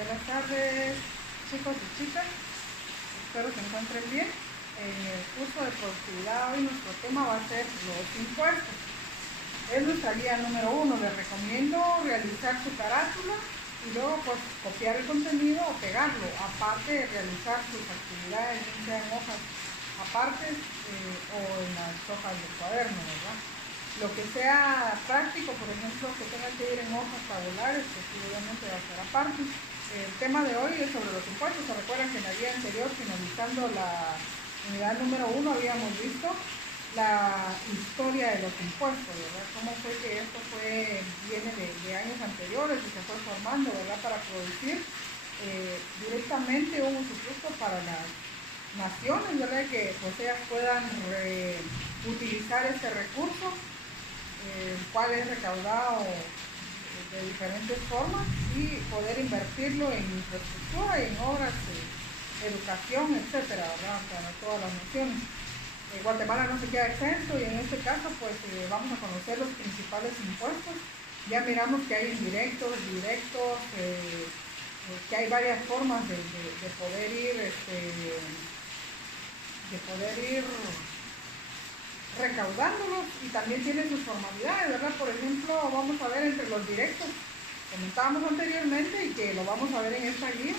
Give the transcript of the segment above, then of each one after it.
Buenas tardes, chicos y chicas. Espero se encuentren bien. En el curso de productividad hoy nuestro tema va a ser los impuestos. Es nuestra guía número 1. Les recomiendo realizar su carátula y luego pues copiar el contenido o pegarlo, aparte de realizar sus actividades, ya sea en hojas aparte o en las hojas del cuaderno, ¿verdad? Lo que sea práctico, por ejemplo, que tenga que ir en hojas tabulares, pues obviamente va a ser aparte. El tema de hoy es sobre los impuestos. Se recuerdan que en la guía anterior, finalizando la unidad número 1, habíamos visto la historia de los impuestos, ¿verdad? Cómo fue que esto viene de años anteriores y se fue formando, ¿verdad? Para producir directamente un usufructo para las naciones, ¿verdad? Que pues ellas puedan utilizar este recurso, el cual es recaudado de diferentes formas y poder invertirlo en infraestructura y en obras de educación, etcétera, ¿verdad? Para todas las naciones. Guatemala no se queda exento y en este caso pues vamos a conocer los principales impuestos. Ya miramos que hay indirectos, directos, que hay varias formas de poder ir recaudándolos, y también tiene sus formalidades, ¿verdad? Por ejemplo, vamos a ver entre los directos, comentábamos anteriormente y que lo vamos a ver en esta guía,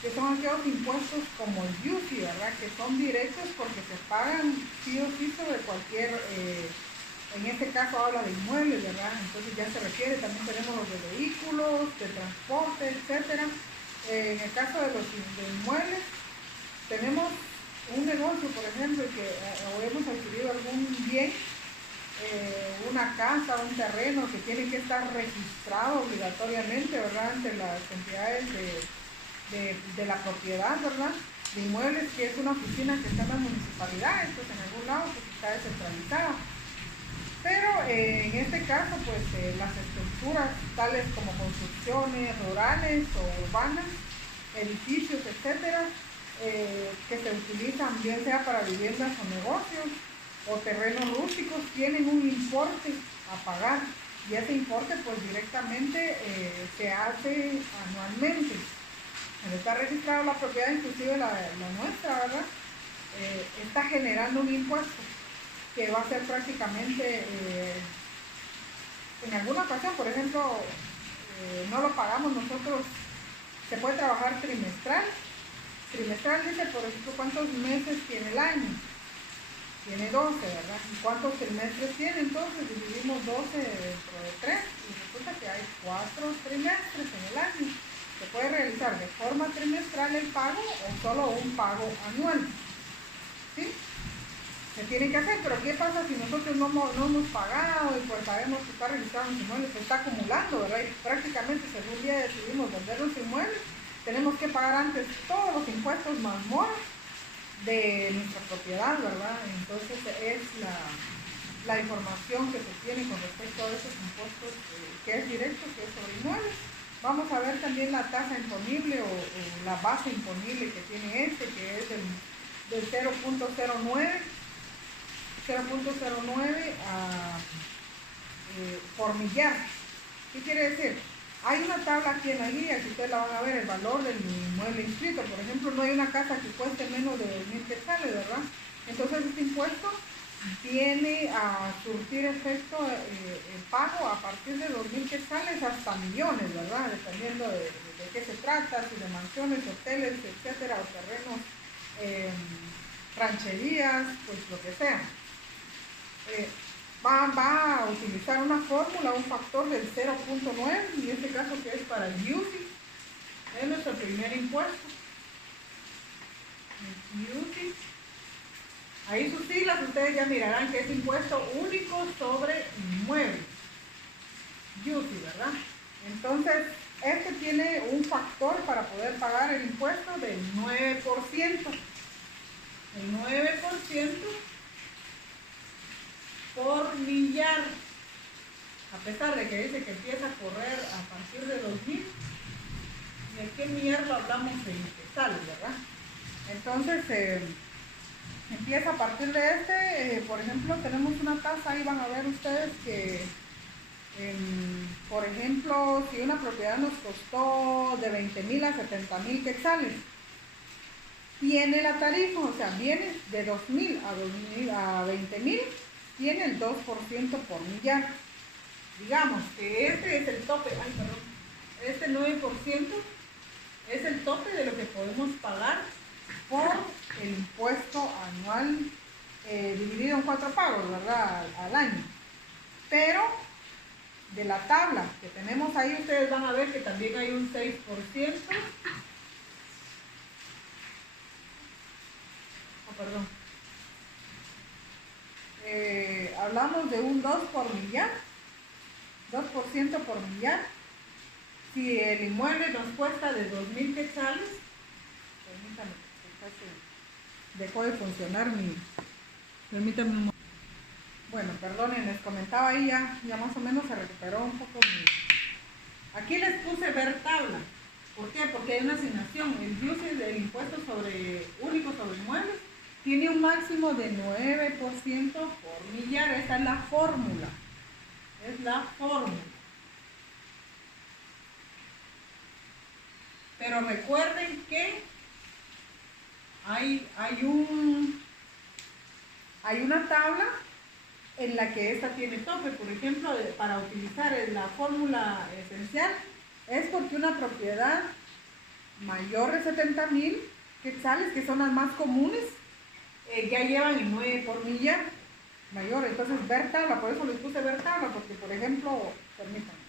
que son aquellos impuestos como el IUCI, ¿verdad? Que son directos porque se pagan sí o sí sobre cualquier, en este caso habla de inmuebles, ¿verdad? Entonces ya se refiere, también tenemos los de vehículos, de transporte, etcétera. En el caso de los inmuebles, tenemos un negocio, por ejemplo, que o hemos adquirido algún bien, una casa, un terreno que tiene que estar registrado obligatoriamente, ¿verdad? Ante las entidades de la propiedad, ¿verdad? De inmuebles, que es una oficina que está en las municipalidades, pues en algún lado pues está descentralizada. Pero en este caso, pues las estructuras tales como construcciones rurales o urbanas, edificios, etcétera, que se utilizan bien sea para viviendas o negocios o terrenos rústicos, tienen un importe a pagar, y ese importe pues directamente se hace anualmente. Cuando está registrada la propiedad, inclusive la nuestra, ¿verdad? Está generando un impuesto que va a ser prácticamente, en alguna ocasión, por ejemplo, no lo pagamos nosotros. Se puede trabajar trimestral. Trimestral dice, por ejemplo, cuántos meses tiene el año. Tiene 12, ¿verdad? ¿Y cuántos trimestres tiene? Entonces dividimos 12 dentro de 3 y resulta que hay 4 trimestres en el año. Se puede realizar de forma trimestral el pago o solo un pago anual, ¿sí? Se tiene que hacer, pero ¿qué pasa si nosotros no hemos pagado y pues sabemos que está registrado un inmueble, se está acumulando, ¿verdad? Y prácticamente si algún día decidimos vender los inmuebles, tenemos que pagar antes todos los impuestos más mora de nuestra propiedad, ¿verdad? Entonces es la información que se tiene con respecto a esos impuestos, que es directo, que es sobre inmuebles. Vamos a ver también la tasa imponible o la base imponible que tiene que es del 0.09 por millar. ¿Qué quiere decir? Hay una tabla aquí en la guía que ustedes la van a ver, el valor del inmueble inscrito. Por ejemplo, no hay una casa que cueste menos de 2.000 quetzales, ¿verdad? Entonces este impuesto viene a surtir efecto el pago a partir de 2.000 quetzales hasta millones, ¿verdad? Dependiendo de qué se trata, si de mansiones, hoteles, etcétera, o terrenos, rancherías, pues lo que sea. Va a utilizar una fórmula, un factor del 0.9, y en este caso que es para el IUCI, es nuestro primer impuesto. El IUCI. Ahí sus siglas, ustedes ya mirarán que es impuesto único sobre inmuebles. IUCI, ¿verdad? Entonces, este tiene un factor para poder pagar el impuesto del 9%. El 9% por millar, a pesar de que dice que empieza a correr a partir de 2.000, ¿de qué millar lo hablamos en quetzales, verdad? Entonces empieza a partir de por ejemplo, tenemos una tasa, ahí van a ver ustedes que Por ejemplo, si una propiedad nos costó de 20.000 a 70.000 quetzales, tiene la tarifa, o sea, viene de 2.000 a 20.000, tiene el 2% por millar. Digamos que este es el tope, este 9% es el tope de lo que podemos pagar por el impuesto anual dividido en 4 pagos, ¿verdad? Al año. Pero de la tabla que tenemos ahí, ustedes van a ver que también hay un 6%. Perdón. Hablamos de un 2 por millar, 2% por millar. Si el inmueble nos cuesta de 2.000 quetzales, permítame, dejó de funcionar permítame un momento. Bueno, perdonen, les comentaba ahí ya más o menos se recuperó un poco Aquí les puse ver tabla. ¿Por qué? Porque hay una asignación. El UCI del impuesto único sobre inmuebles tiene un máximo de 9% por millar. Esta es la fórmula. Es la fórmula. Pero recuerden que hay una tabla en la que esta tiene tope. Por ejemplo, para utilizar la fórmula esencial, es porque una propiedad mayor de 70.000 quetzales, que son las más comunes, ya llevan el 9 por millar mayor. Entonces, ver tabla, por eso les puse ver tabla, porque, por ejemplo, permítanme.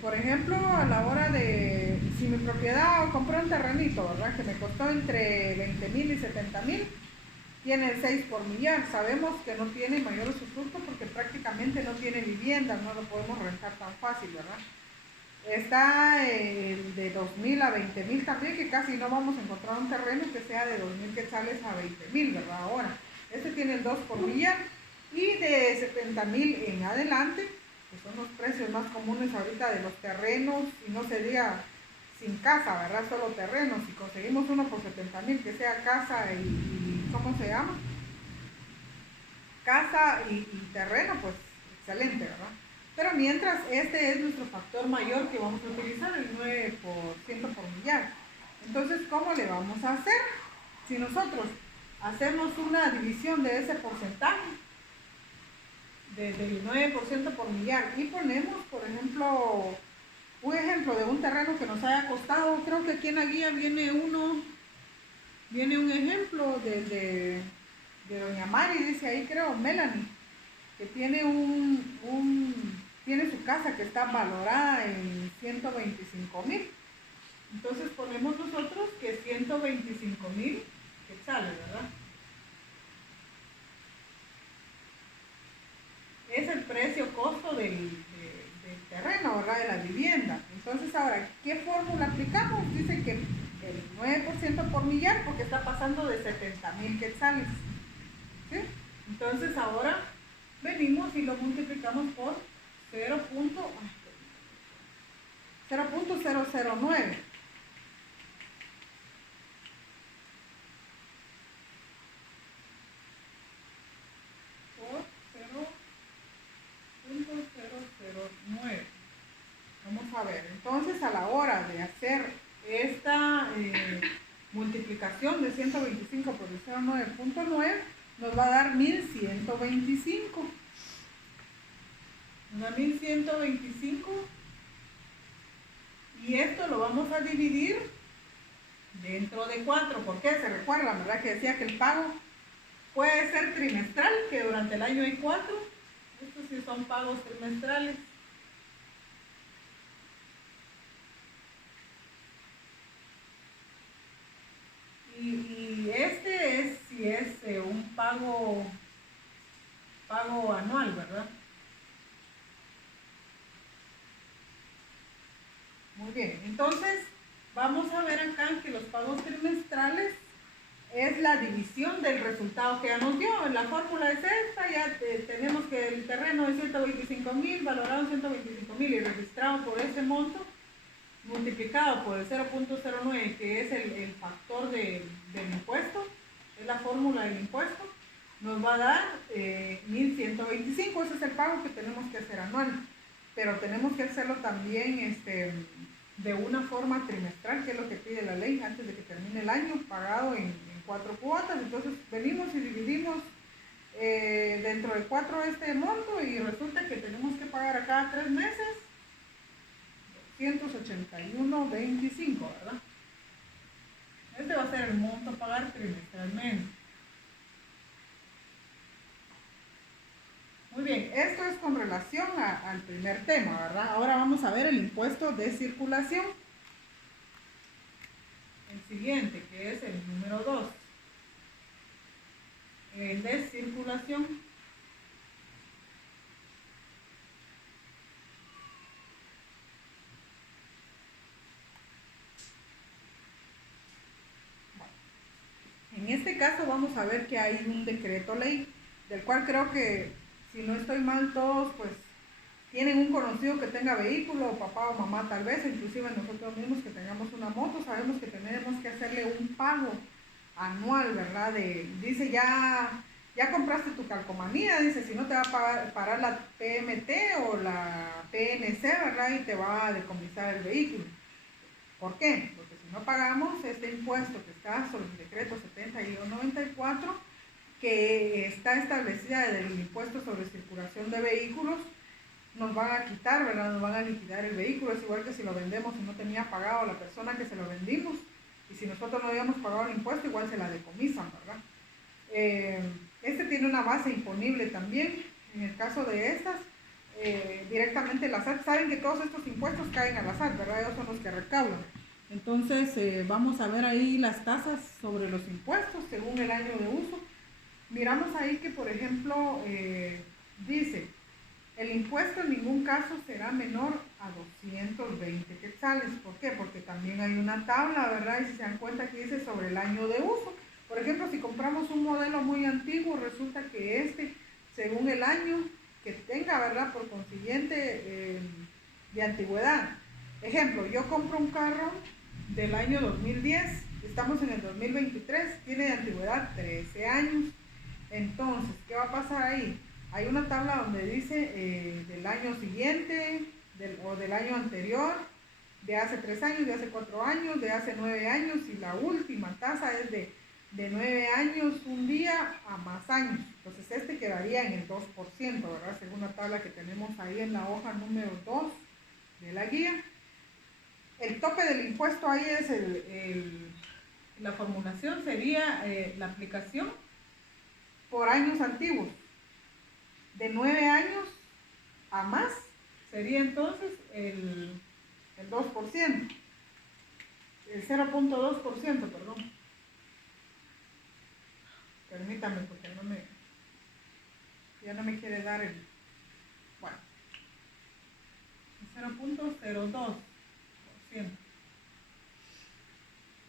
Por ejemplo, a la hora de, si mi propiedad compré un terrenito, ¿verdad? Que me costó entre 20.000 y 70.000, tiene el 6 por millar. Sabemos que no tiene mayor usufructo porque prácticamente no tiene vivienda, no lo podemos rentar tan fácil, ¿verdad? Está de 2.000 a 20.000 también, que casi no vamos a encontrar un terreno que sea de 2.000 quetzales a 20.000, ¿verdad? Ahora, este tiene el 2 por millar, y de 70.000 en adelante, que son los precios más comunes ahorita de los terrenos, y no sería sin casa, ¿verdad? Solo terrenos. Si conseguimos uno por 70.000 que sea casa y ¿cómo se llama? Casa y terreno, pues excelente, ¿verdad? Pero mientras, este es nuestro factor mayor que vamos a utilizar, el 9% por millar. Entonces, ¿cómo le vamos a hacer? Si nosotros hacemos una división de ese porcentaje, del 9% por millar, y ponemos, por ejemplo, un ejemplo de un terreno que nos haya costado, creo que aquí en la guía viene un ejemplo de doña Mari, dice ahí, creo, Melanie, que tiene tiene su casa que está valorada en 125.000. Entonces ponemos nosotros que 125.000 quetzales, ¿verdad? Es el precio costo del terreno, ¿verdad? De la vivienda. Entonces ahora, ¿qué fórmula aplicamos? Dice que el 9% por millar, porque está pasando de 70.000 quetzales. ¿Sí? Entonces ahora venimos y lo multiplicamos por 0.009. Por 0.009. Vamos a ver, entonces a la hora de hacer esta multiplicación de 125 por el 0.9 nos va a dar 1.125. Nos da 1.125, y esto lo vamos a dividir dentro de 4. ¿Por qué? Se recuerdan, ¿verdad? Que decía que el pago puede ser trimestral, que durante el año hay 4. Estos sí son pagos trimestrales. Y este es si es un pago anual, ¿verdad? Muy bien, entonces vamos a ver acá que los pagos trimestrales es la división del resultado que ya nos dio. La fórmula es esta, ya tenemos que el terreno es 125.000, valorado en 125.000 y registrado por ese monto, multiplicado por el 0.09, que es el factor del impuesto, es la fórmula del impuesto, nos va a dar 1.125. Ese es el pago que tenemos que hacer anual, pero tenemos que hacerlo también de una forma trimestral, que es lo que pide la ley, antes de que termine el año, pagado en 4 cuotas. Entonces venimos y dividimos dentro de 4 este monto, y resulta que tenemos que pagar a cada 3 meses 281.25, ¿verdad? Este va a ser el monto a pagar trimestralmente. Muy bien, esto es con relación al primer tema, ¿verdad? Ahora vamos a ver el impuesto de circulación. El siguiente, que es el número 2. El de circulación. En este caso vamos a ver que hay un decreto ley, del cual creo que, si no estoy mal, todos pues tienen un conocido que tenga vehículo, o papá o mamá tal vez, inclusive nosotros mismos que tengamos una moto, sabemos que tenemos que hacerle un pago anual, ¿verdad? Dice, ya compraste tu calcomanía, dice, si no te va a parar la PMT o la PNC, ¿verdad? Y te va a decomisar el vehículo. ¿Por qué? Porque si no pagamos este impuesto que está sobre el decreto 70-94, que está establecida del impuesto sobre circulación de vehículos, nos van a quitar, ¿verdad? Nos van a liquidar el vehículo. Es igual que si lo vendemos y no tenía pagado la persona que se lo vendimos, y si nosotros no habíamos pagado el impuesto, igual se la decomisan, ¿verdad? Este tiene una base imponible también. En el caso de estas, directamente la SAT, saben que todos estos impuestos caen a la SAT, ¿verdad? Ellos son los que recaudan. Entonces vamos a ver ahí las tasas sobre los impuestos según el año de uso. Miramos ahí que, por ejemplo, dice, el impuesto en ningún caso será menor a 220 quetzales. ¿Por qué? Porque también hay una tabla, ¿verdad? Y si se dan cuenta que dice sobre el año de uso. Por ejemplo, si compramos un modelo muy antiguo, resulta que según el año que tenga, ¿verdad? Por consiguiente, de antigüedad. Ejemplo, yo compro un carro del año 2010, estamos en el 2023, tiene de antigüedad 13 años. Entonces, ¿qué va a pasar ahí? Hay una tabla donde dice del año siguiente o del año anterior, de hace 3 años, de hace 4 años, de hace 9 años, y la última tasa es de 9 años, un día a más años. Entonces este quedaría en el 2%, ¿verdad? Según la tabla que tenemos ahí en la hoja número 2 de la guía. El tope del impuesto ahí es la formulación sería la aplicación por años antiguos. De 9 años a más sería entonces el 2%, el 0.2%, perdón. Permítame porque ya no me quiere dar el 0.02%,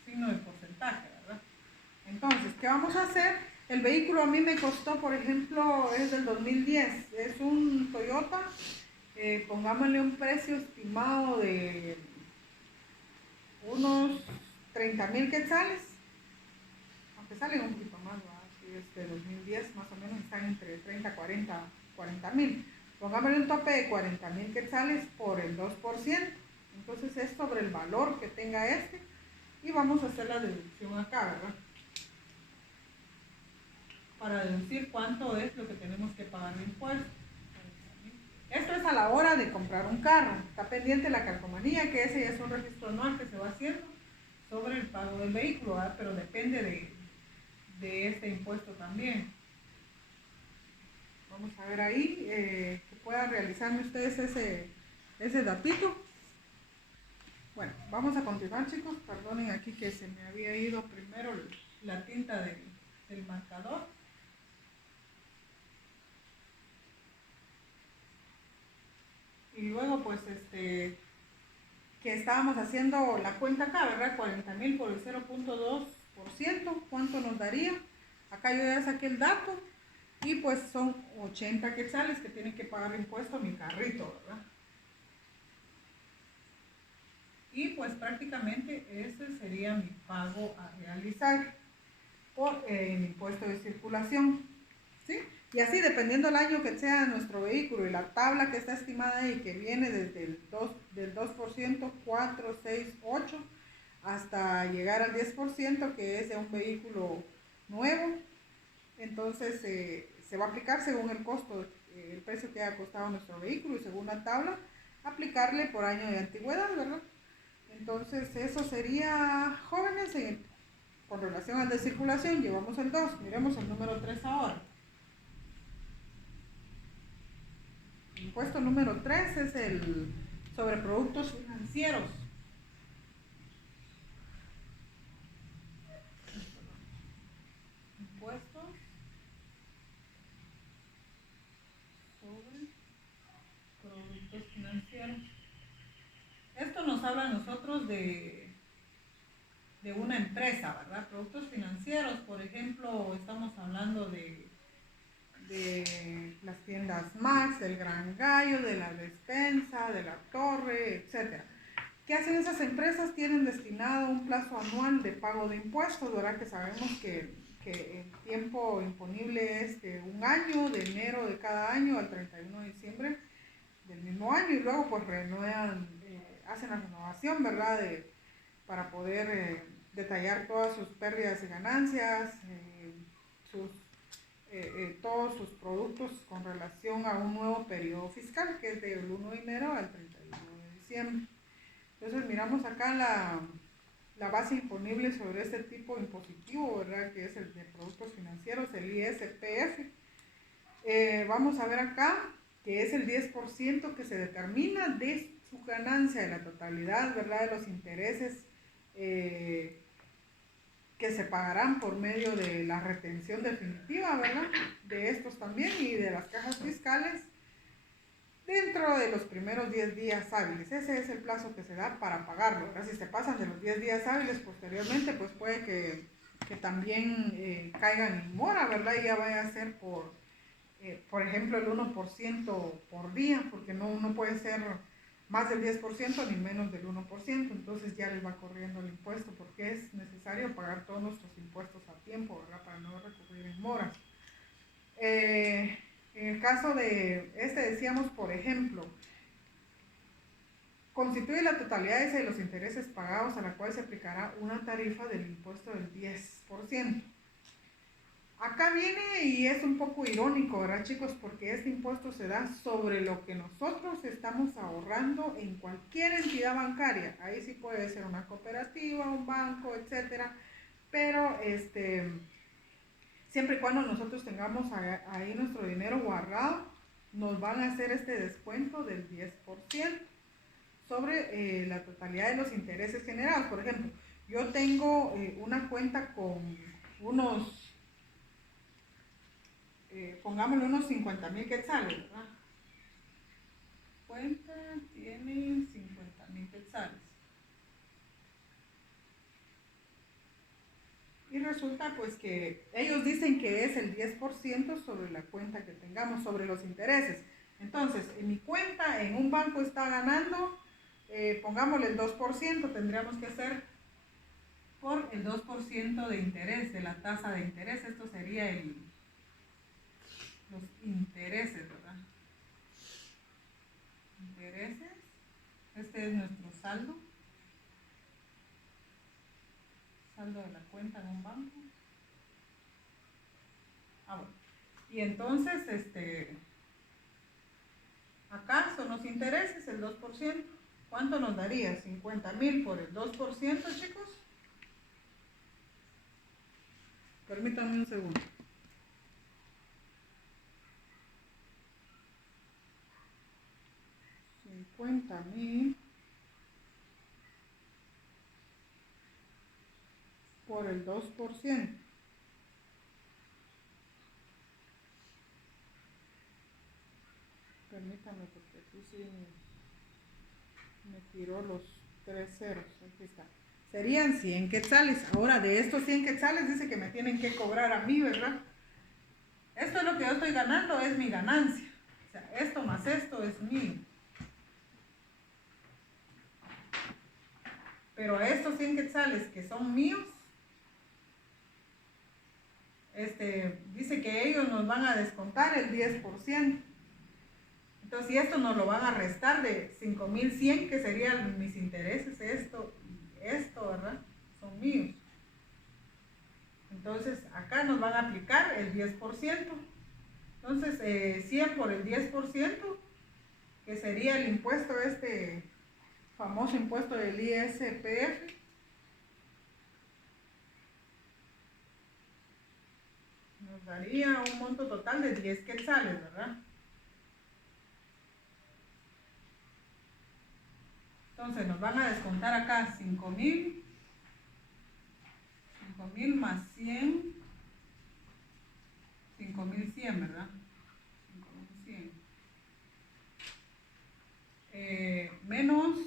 signo de porcentaje, ¿verdad? Entonces, ¿qué vamos a hacer? El vehículo a mí me costó, por ejemplo, es del 2010, es un Toyota, pongámosle un precio estimado de unos 30,000 quetzales, aunque salen un poquito más, ¿verdad? Si es de 2010, más o menos están entre 30, 40,000. Pongámosle un tope de 40,000 quetzales por el 2%. Entonces es sobre el valor que tenga y vamos a hacer la deducción acá, ¿verdad? Para deducir cuánto es lo que tenemos que pagar de impuestos. Esto es a la hora de comprar un carro. Está pendiente la calcomanía, que ese ya es un registro anual que se va haciendo sobre el pago del vehículo, ¿verdad? Pero depende de este impuesto también. Vamos a ver ahí, que puedan realizarme ustedes ese datito. Bueno, vamos a continuar, chicos. Perdonen aquí que se me había ido primero la tinta del marcador. Y luego pues que estábamos haciendo la cuenta acá, ¿verdad? 40,000 por el 0.2%, ¿cuánto nos daría? Acá yo ya saqué el dato y pues son 80 quetzales que tiene que pagar impuesto a mi carrito, ¿verdad? Y pues prácticamente ese sería mi pago a realizar por el impuesto de circulación. ¿sí? Y así, dependiendo del año que sea nuestro vehículo y la tabla que está estimada ahí, que viene desde del 2%, 4, 6, 8, hasta llegar al 10%, que es de un vehículo nuevo, entonces se va a aplicar según el costo, el precio que haya costado nuestro vehículo y según la tabla, aplicarle por año de antigüedad, ¿verdad? Entonces eso sería, jóvenes, con relación al de circulación, llevamos el 2, miremos el número 3 ahora. El impuesto número 3 es el sobre productos financieros. Impuestos sobre productos financieros. Esto nos habla a nosotros de una empresa, ¿verdad? Productos financieros, por ejemplo, estamos hablando de las tiendas Max, del Gran Gallo, de la Despensa, de la Torre, etc. ¿Qué hacen esas empresas? Tienen destinado un plazo anual de pago de impuestos, ¿verdad? Que sabemos que el tiempo imponible es de un año, de enero de cada año al 31 de diciembre del mismo año, y luego pues renuevan, hacen la renovación, ¿verdad? Para poder detallar todas sus pérdidas y ganancias, todos sus productos con relación a un nuevo periodo fiscal, que es del 1 de enero al 31 de diciembre. Entonces miramos acá la base imponible sobre este tipo impositivo, ¿verdad? Que es el de productos financieros, el ISPF. Vamos a ver acá que es el 10% que se determina de su ganancia, de la totalidad, ¿verdad? De los intereses que se pagarán por medio de la retención definitiva, ¿verdad? De estos también y de las cajas fiscales dentro de los primeros 10 días hábiles. Ese es el plazo que se da para pagarlo, ¿verdad? Si se pasan de los 10 días hábiles posteriormente, pues puede que también caigan en mora, ¿verdad? Y ya vaya a ser por ejemplo, el 1% por día, porque no puede ser más del 10% ni menos del 1%, entonces ya les va corriendo el impuesto, porque es necesario pagar todos nuestros impuestos a tiempo, ¿verdad? Para no recurrir en moras. En el caso de decíamos, por ejemplo, constituye la totalidad de los intereses pagados a la cual se aplicará una tarifa del impuesto del 10%. Acá viene y es un poco irónico, ¿verdad, chicos? Porque este impuesto se da sobre lo que nosotros estamos ahorrando en cualquier entidad bancaria. Ahí sí puede ser una cooperativa, un banco, etcétera. Pero siempre y cuando nosotros tengamos ahí nuestro dinero guardado, nos van a hacer este descuento del 10% sobre la totalidad de los intereses generados. Por ejemplo, yo tengo una cuenta con unos pongámosle unos 50,000 quetzales, ¿verdad? Cuenta tiene 50,000 quetzales. Y resulta pues que ellos dicen que es el 10% sobre la cuenta que tengamos, sobre los intereses. Entonces, en mi cuenta, en un banco está ganando, pongámosle el 2%, tendríamos que hacer por el 2% de interés, de la tasa de interés. Esto sería los intereses, ¿verdad? Intereses. Este es nuestro saldo. Saldo de la cuenta en un banco. Bueno. Y entonces, acá son los intereses, el 2%. ¿Cuánto nos daría? 50,000 por el 2%, chicos. Permítanme un segundo. 50,000 por el 2%. Permítanme porque aquí sí me tiró los 3 ceros. Aquí está. Serían 100 quetzales. Ahora, de estos 100 quetzales dice que me tienen que cobrar a mí, ¿verdad? Esto es lo que yo estoy ganando, es mi ganancia. O sea, esto más esto es mío. Pero estos 100 quetzales que son míos, dice que ellos nos van a descontar el 10%. Entonces, si esto nos lo van a restar de 5.100, que serían mis intereses, esto, ¿verdad? Son míos. Entonces, acá nos van a aplicar el 10%. Entonces, 100 por el 10%, que sería el impuesto, famoso impuesto del ISPF. Nos daría un monto total de 10 quetzales, ¿verdad? Entonces nos van a descontar acá 5.000 más 100, 5.100, ¿verdad? 5.100. Menos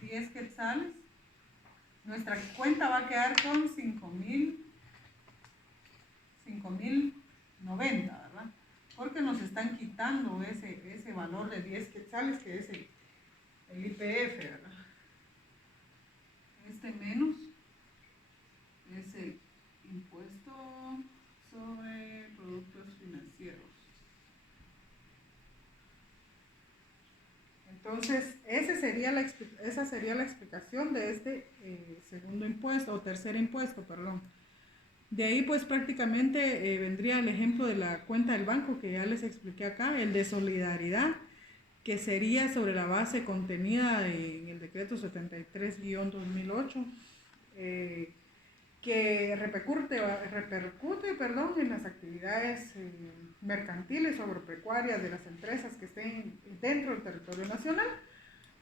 10 quetzales. Nuestra cuenta va a quedar con 5.090, ¿verdad? Porque nos están quitando ese valor de 10 quetzales, que es el IPF, ¿verdad? Menos es el impuesto sobre productos financieros. Entonces, esa sería la explicación de este segundo impuesto, o tercer impuesto, perdón. De ahí pues prácticamente vendría el ejemplo de la cuenta del banco que ya les expliqué acá, el de solidaridad, que sería sobre la base contenida en el decreto 73-2008, que repercute en las actividades mercantiles o agropecuarias de las empresas que estén dentro del territorio nacional.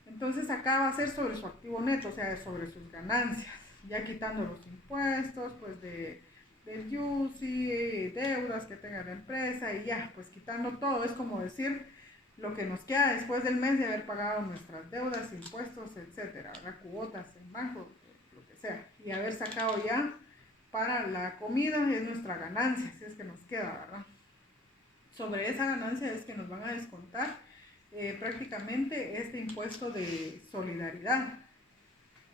Entonces acá va a ser sobre su activo neto, o sea, sobre sus ganancias, ya quitando los impuestos, pues del UCI, deudas que tenga la empresa, y ya, pues quitando todo. Es como decir lo que nos queda después del mes de haber pagado nuestras deudas, impuestos, etcétera, ¿verdad? Cuotas en banco, lo que sea, y haber sacado ya para la comida es nuestra ganancia, si es que nos queda, ¿verdad? Sobre esa ganancia es que nos van a descontar prácticamente este impuesto de solidaridad,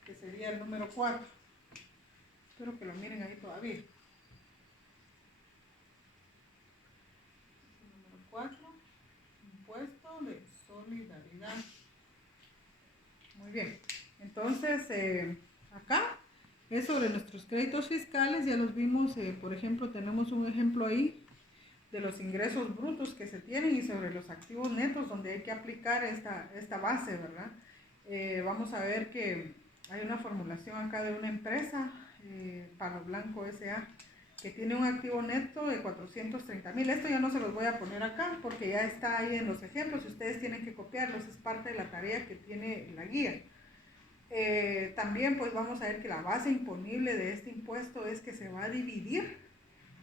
que sería el número 4. Espero que lo miren ahí todavía. El número 4, impuesto de solidaridad. Muy bien, entonces acá es sobre nuestros créditos fiscales. Ya los vimos, por ejemplo, tenemos un ejemplo ahí de los ingresos brutos que se tienen y sobre los activos netos, donde hay que aplicar esta base, ¿verdad? Vamos a ver que hay una formulación acá de una empresa, Palo Blanco S.A., que tiene un activo neto de 430.000. Esto ya no se los voy a poner acá porque ya está ahí en los ejemplos, ustedes tienen que copiarlos, es parte de la tarea que tiene la guía. También pues vamos a ver que la base imponible de este impuesto es que se va a dividir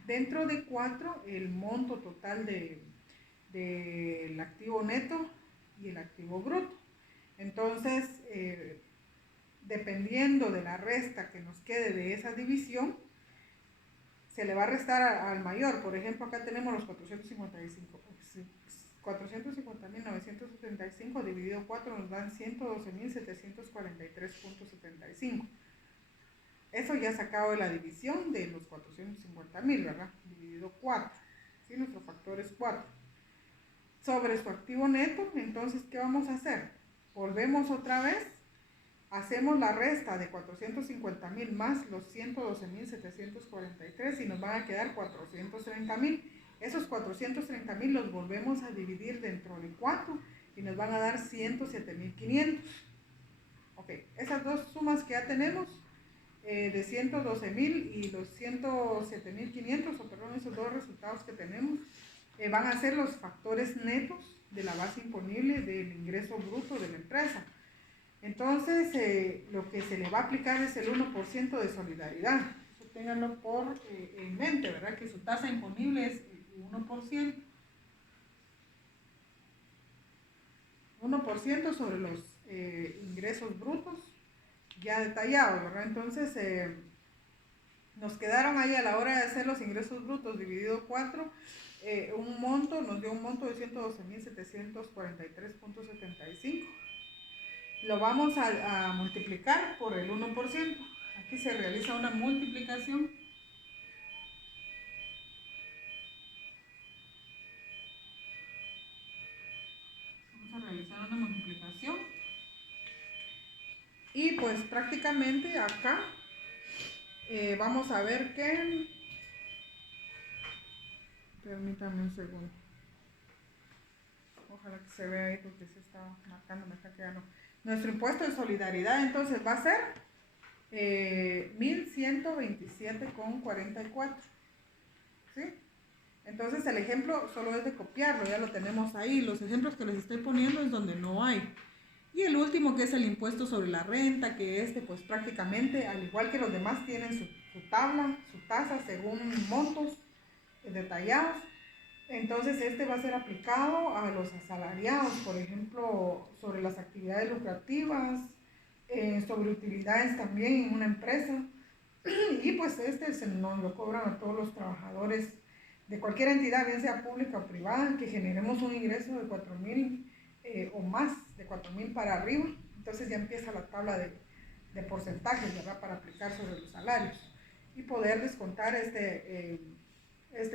dentro de 4 el monto total del activo neto y el activo bruto. Entonces, dependiendo de la resta que nos quede de esa división, se le va a restar al mayor. Por ejemplo, acá tenemos los 450.975 dividido 4 nos dan 112.743.75. Eso ya sacado de la división de los 450.000, ¿verdad? Dividido 4. ¿Sí? Nuestro factor es 4. Sobre su activo neto, entonces, ¿qué vamos a hacer? Volvemos otra vez, hacemos la resta de 450.000 más los 112.743 y nos van a quedar 430.000. Esos 430.000 los volvemos a dividir dentro de 4 y nos van a dar 107.500. Ok, esas dos sumas que ya tenemos, de 112.000 y los 107.500, o perdón, esos dos resultados que tenemos, van a ser los factores netos de la base imponible del ingreso bruto de la empresa. Entonces, lo que se le va a aplicar es el 1% de solidaridad. Eso ténganlo en mente, ¿verdad? Que su tasa imponible es 1%. 1% sobre los ingresos brutos ya detallados, ¿verdad? Entonces, nos quedaron ahí a la hora de hacer los ingresos brutos dividido 4, nos dio un monto de 112.743.75. Lo vamos a multiplicar por el 1%. Aquí se realiza una multiplicación. Vamos a realizar una multiplicación. Y pues prácticamente acá vamos a ver que... Permítanme un segundo. Ojalá que se vea ahí porque se está marcando acá que ya no. Nuestro impuesto de solidaridad entonces va a ser 1127,44. ¿Sí? Entonces el ejemplo solo es de copiarlo, ya lo tenemos ahí. Los ejemplos que les estoy poniendo es donde no hay. Y el último, que es el impuesto sobre la renta, que pues prácticamente, al igual que los demás, tienen su tabla, su tasa según montos detallados. Entonces va a ser aplicado a los asalariados, por ejemplo, sobre las actividades lucrativas, sobre utilidades también en una empresa. Y pues se nos lo cobran a todos los trabajadores de cualquier entidad, bien sea pública o privada, que generemos un ingreso de 4,000 o más, de 4,000 para arriba. Entonces ya empieza la tabla de porcentajes, ¿verdad?, para aplicar sobre los salarios y poder descontar este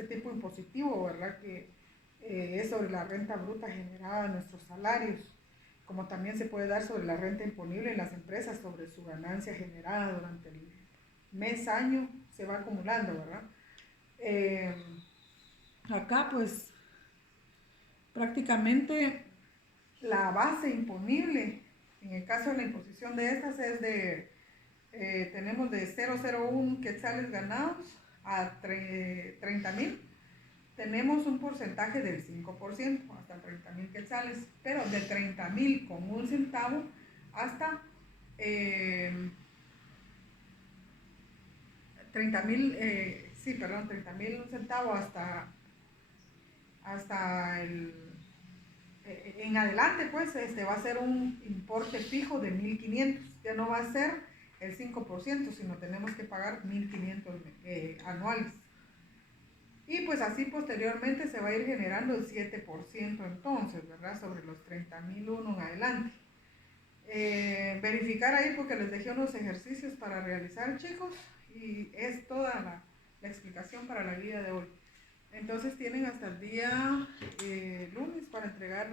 tipo impositivo, ¿verdad?, que es sobre la renta bruta generada de nuestros salarios, como también se puede dar sobre la renta imponible en las empresas, sobre su ganancia generada durante el mes, año, se va acumulando, ¿verdad? Acá pues prácticamente la base imponible, en el caso de la imposición de estas, es de, tenemos de 0,01 quetzales ganados a 30,000. Tenemos un porcentaje del 5%, hasta 30,000 quetzales, pero de 30,000 con un centavo hasta 30,000, 30,000 un centavo hasta en adelante, pues va a ser un importe fijo de 1,500, ya no va a ser el 5%, sino tenemos que pagar 1,500 anuales. Y pues así posteriormente se va a ir generando el 7% entonces, ¿verdad?, sobre los 30,001 en adelante. Verificar ahí porque les dejé unos ejercicios para realizar, chicos, y es toda la explicación para la guía de hoy. Entonces tienen hasta el día lunes para entregar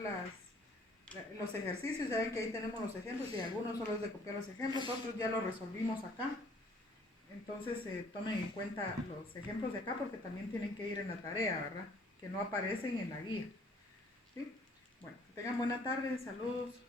los ejercicios. Ya ven que ahí tenemos los ejemplos y algunos solo es de copiar los ejemplos, otros ya los resolvimos acá. Entonces tomen en cuenta los ejemplos de acá porque también tienen que ir en la tarea, ¿verdad?, que no aparecen en la guía. ¿Sí? Bueno, que tengan buena tarde, saludos.